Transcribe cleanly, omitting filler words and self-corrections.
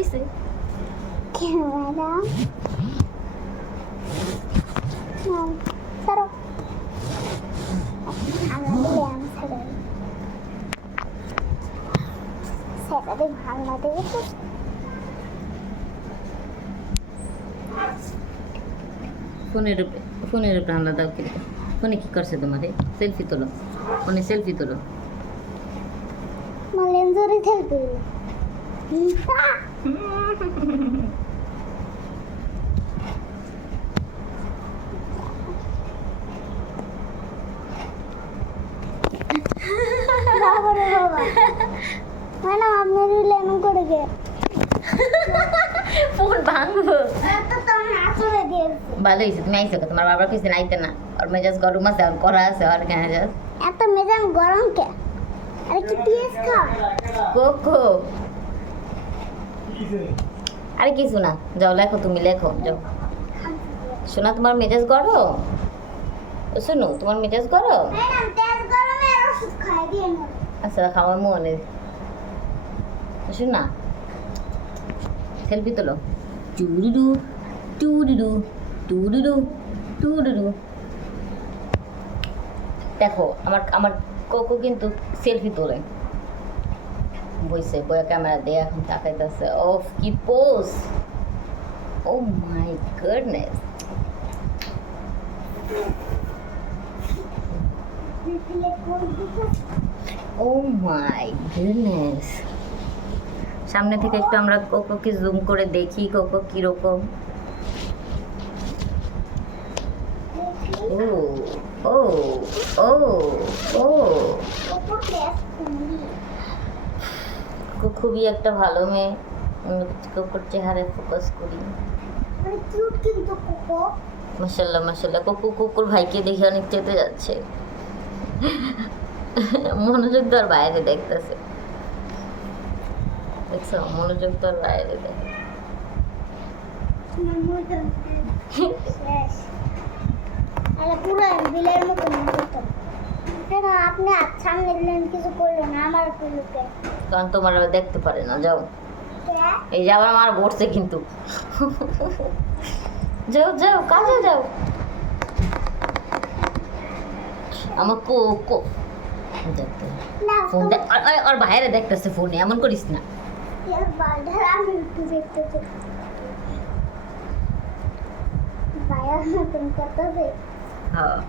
দিছে ক্যামেরা সরো আমরা দিলে আমি সেটাতে ভাঙা দেবে তো ফোনের উপরে হামলা দাও কিন্তু ফোনে কি করছে তোমারে সেলফি তোলো ফোনে সেলফি তোলো মালেঞ্জরে খেলতে বাবারে বাবা ম্যাডাম আপনি রিলে এমন করে গে ফোন ভাঙবো এত তো আমি আসলে দিয়েছি ভালো হয়েছে তুমি আইসো তোমার বাবার কিছু আইতে না আর মেজাজ গরম আছে আর করা আছে আর কেন যাস এত মেজান গরম কে আরে কি পিএস খাও কোকো আরে কিছু না যাও লেখো তুমি লেখো যাও শোনা তোমার মেজাজ গরম শোনো তোমার মেজাজ গরম ম্যাডাম তেজ গরমে ওষুধ খাই দিয়ে না আচ্ছা খাওয়ার মনে শোনা সেলফি তোলো টুডুডু টুডুডু টুডুডু টুডুডু দেখো আমার আমার কোকো কিন্তু সেলফি তোলে বইছে বইয়া ক্যামেরা দিয়ে এখন তাকাইতেছে অফ কি pose oh my goodness oh my goodness সামনে থেকে একটু আমরা কোকোকে জুম করে দেখি কোকো কিরকম ও ও ও ও খুবই একটা ভালো মেয়ে কোকোর চেহারায় ফোকাস করি মানে কিউট কিন্তু কোকো মাশাল্লাহ মাশাল্লাহ কোকো কোকোর ভাইকে দেখে অনেক চেতে যাচ্ছে মনোযোগ তো আর বাইরে দেখতেছে দেখছো মনোযোগ তো আর বাইরে দেখে শেষ আরে পুরো বিলের মতো করতাম হ্যাঁ আপনি সামনে দিলেন কিছু করলেন না আমার পুলুকে কারণ তোমার আবার দেখতে পারে না যাও কে এই যে আবার আমার বসছে কিন্তু যাও যাও কাজে যাও আমার কোকো দেখতে না ফোন আর বাইরে দেখতেছে ফোনে এমন করিস না এর বাঁধার আমি একটু দেখতে চাই ভাইয়ার মতন কত দে হ্যাঁ